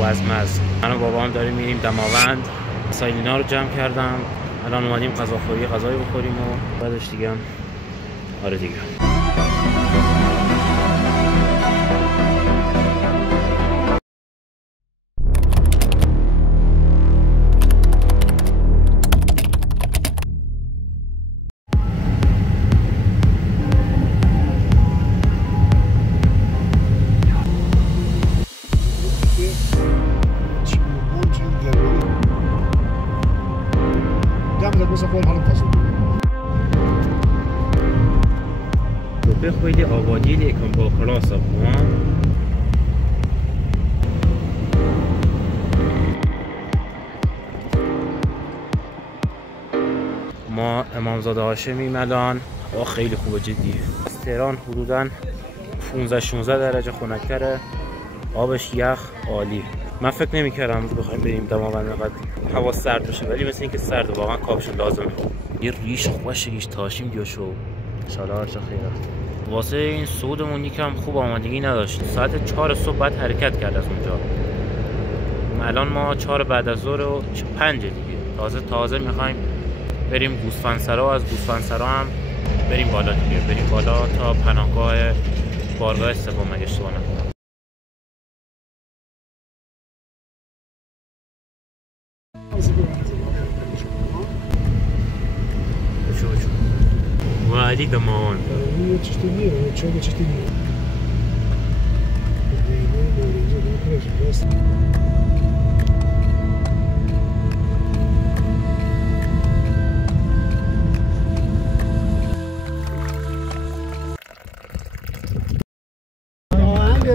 وزمز. من و بابام داریم میریم دماوند. سایلینا رو جمع کردم، الان اومدیم غذاخوری، غذایی بخوریم و بعدش دیگه آره دیگه. خیلی آبادی لیکن با کلاس ما امامزاده هاشمیم الان. خیلی خوبه جدی. تهران حدودا 15-16 درجه خنک‌تره، آبش یخ، عالی. من فکر نمی‌کردم بخوایم بریم دماوند انقدر هوا سرد بشه، ولی مثل اینکه سرده، واقعا کاپشن لازمه. یه ریش خوشگیش تاشیم دیوشو ان شاء الله هر چه خیره. واسه این صعودمون یکم خوب آمادگی نداشت. ساعت 4 صبح بعد حرکت کرد از اونجا. الان ما 4 بعد از ظهر و 5 دیگه. تازه میخوایم بریم گوسفندسرا، از گوسفندسرا هم بریم بالا دیگه، بریم بالا تا پناهگاه بارگاه سوم اگه اشتباه نکنم. وادي دماوند.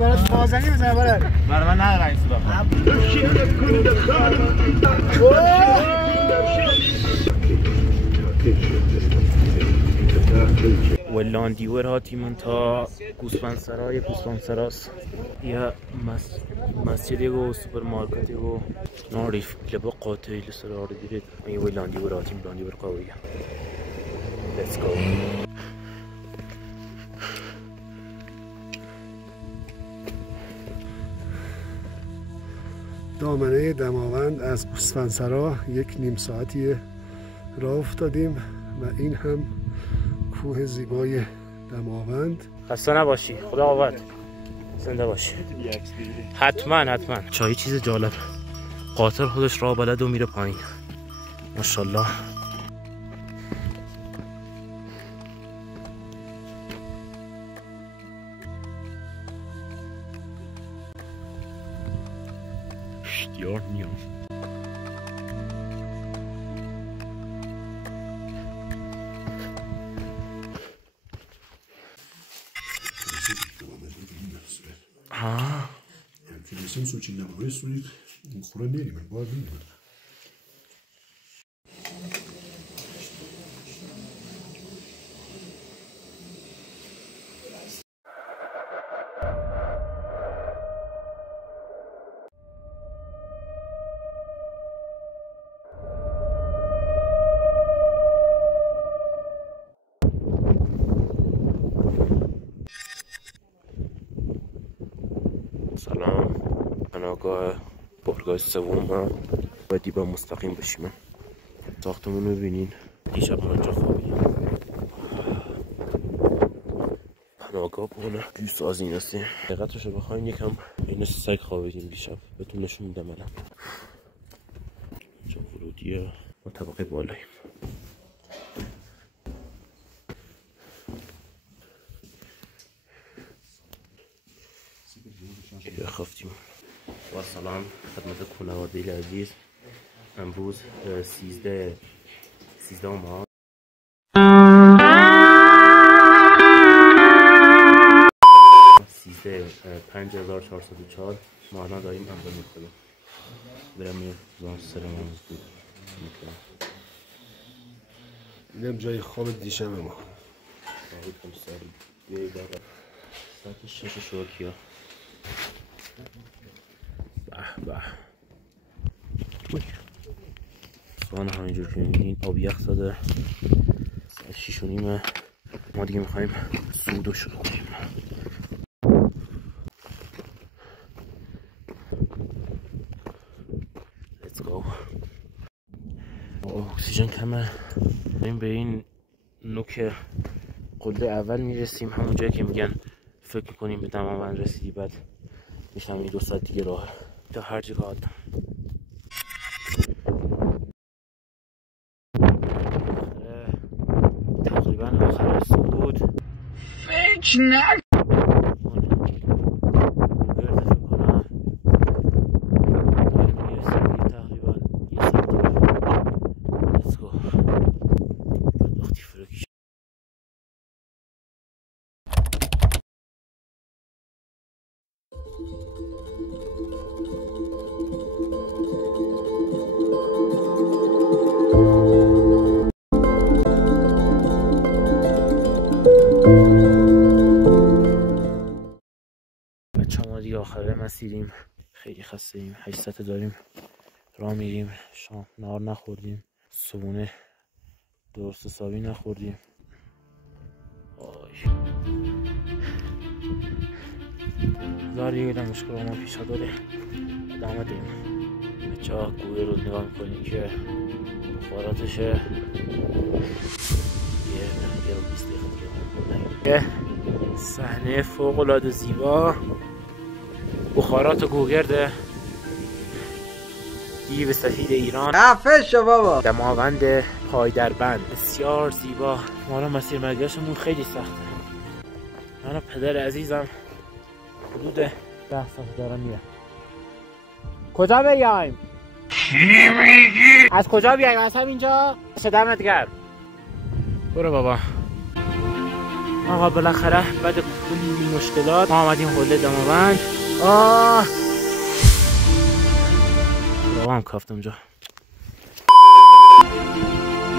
برات فازنی بزنه برای من ندارم این صدا. ولاندیور هاتیمون تا گوسفندسراست. یه مسجدی و سوپرمارکتی و نعرف لبا قاتل سرار دیرید. این ولاندیور هاتیم ولاندیور قویه. Let's go. دامنه دماوند از گوسفندسرا 1.5 ساعتی راه افتادیم و این هم کوه زیبای دماوند. خسته نباشی، خدا قوت، زنده باشی. حتما. چای چیز جالب، قاطر خودش راه بلد و میره پایین. ماشاءالله. اشتیار میام. Resim suçuyla buraya suyu Kur'an değil mi? Bu değil mi? سلام، پناهگاه بارگاه سوم باید با مستقیم بشیم. ساختمون رو ببینین. دیشب ما اینجا خوابیدیم. پناهگاه بونه گیس از این هستیم. حقیقتش رو بخواین یکم این سگ خوابیدیم دیشب. بهتون نشون میدم الان. اینجا ورودیه، ما طبقه بالاییم. خفتیم. با سلام خدمت خانواده عزیز. امروز 13 ماه 13/5404 ما الان داریم امضا میکنیم. برم سرمون بود میکنم. اینم جای خواب دیشب ما. باید کم سری بیایی باقا ساعت 6 شوکیا. به سوان همینجور که میبینین آب یخ زده. ساعت 6:30 ما دیگه میخواییم صعود رو شروع کنیم. اکسیژن کمه. بریم به این نوک قله اول میرسیم، همون جایی که میگن فکر میکنیم به دماوند رسیدی، بعد میشم این 2 ساعت دیگه راه تا هر جا که آدم. تقریبا آخر صعود فکر نکنم دیگه آخره مسیریم، خیلی خسته ایم. 8 داریم راه میریم. شام نهار نخوردیم، صبحونه درست حسابی نخوردیم. زار دیگه مشکل ما پیش داره. ادامه دیم. بچه ها گوه رو نگاه میکنیم که بخاراتشه. یه رو 20 دقیقه صحنه فوق العاده زیبا. بخارات گوگرد دیو سفید ایران. عفه شو بابا. دماوند پایدربند بسیار زیبا. ما را مسیر برگشتمون خیلی سخته. من و پدر عزیزم حدود 10 ساعت دارم میرم. کجا بیایم؟ چی میگی؟ از کجا بیایم؟ از همینجا؟ دمت گرم. برو بابا. آقا بالاخره بعد کلی مشکلات ما آمدیم قله دماوند. بابا هم کافت اونجا.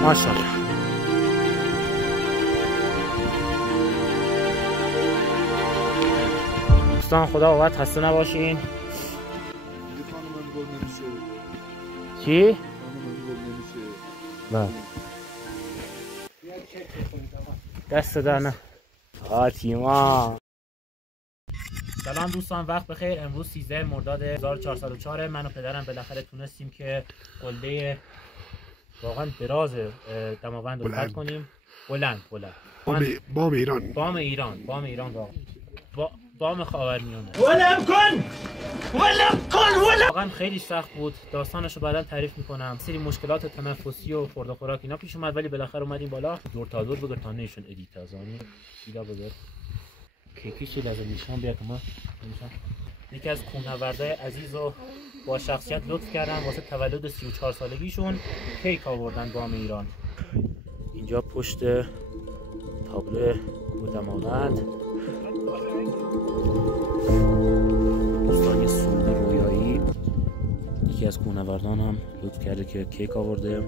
ماشاءالله. دوستان خدا قوت، خسته نباشین. چی؟ نه دست دارنه فاطیما. سلام دوستان، وقت بخیر. امروز 13 مرداد 1404. من و پدرم بالاخره تونستیم که قله واقعا دراز دماوند رو فتح کنیم. بلند بام ایران واقعا بام خاورمیانه. ولم کن واقعا خیلی سخت بود. داستانش رو بعدا تعریف میکنم. سری مشکلات تنفسی و خورد و خوراک اینا پیش اومد، ولی بالاخره اومدیم بالا. دور تا دور بگیر تا نشون ادیت ازانی دیدا بگیر کیکی لازم نشان بیا که ما یکی از کوهنوردای عزیز رو با شخصیت لطف کردن واسه تولد 34 سالگیشون کیک آوردن بام ایران. اینجا پشت تابلو کوه دماوند دوستان یه صعود رویایی یکی از کوهنوردان هم لطف کرده که کیک آورده.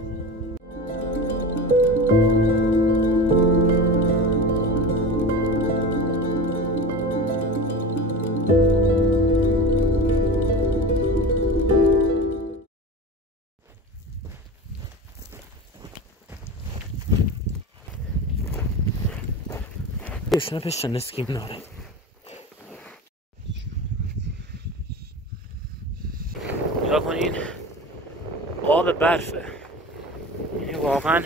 Şuna peşten eskiyim nare. نگاه کنین آب برفه. یعنی واقعا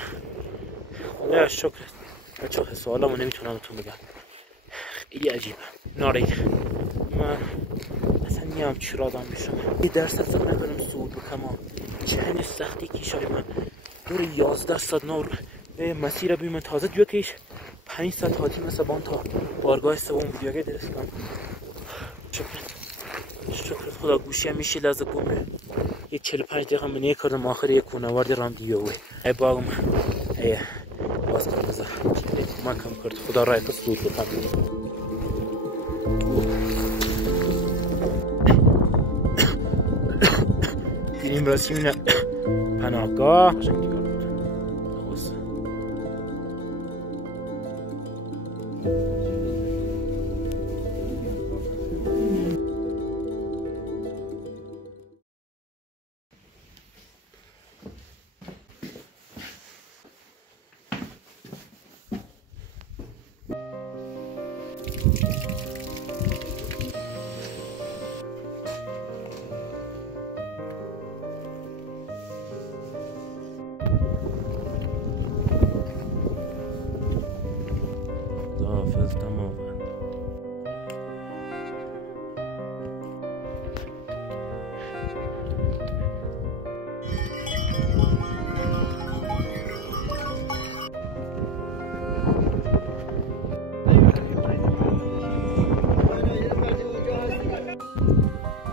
خدا شکر. بچه سوالامو نمیتونم بهتون بگم، خیلی عجیبه. ناره من اصلا نیم چرا آدم میشم 1% فکر نکنم صعود بکنم. چه سختی کشای من دور 11 ساعت نور مسیر بیم تازه دیو کش 5 ساعت هاتی مثل بان تا بارگاه سوم بیاگه درستم. شکر خدا گوشی هم میشه لازم گمره. یه 45 دقیقه من یه کردم آخر یک کوهنورد رام دیوه. ای باغم ای باز بذار من کم کرد خدا رای که صعود بکنم. بریم راسیم پناهگاه.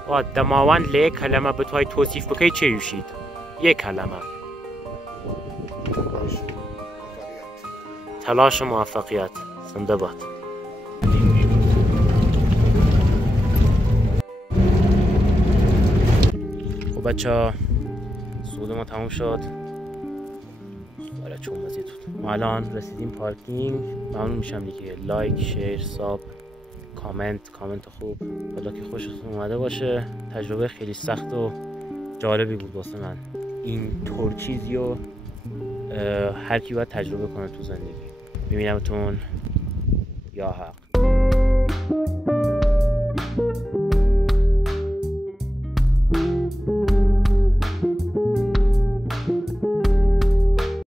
و دماوند لی کلمه بتوای توصیف بکی چه یوشید؟ یک کلمه. تلاش و موفقیت. زنده باد. خب بچه سود ما تموم شد. برای چون مزید بود. ما الان رسیدیم پارکینگ. ممنون میشم دیگه لایک، شیر، ساب، کامنت خوب. حالا که خوشتون اومده باشه. تجربه خیلی سخت و جالبی بود واسه من. این طور چیزی رو هر کی باید تجربه کنه تو زندگی. میبینمتون. یا حق.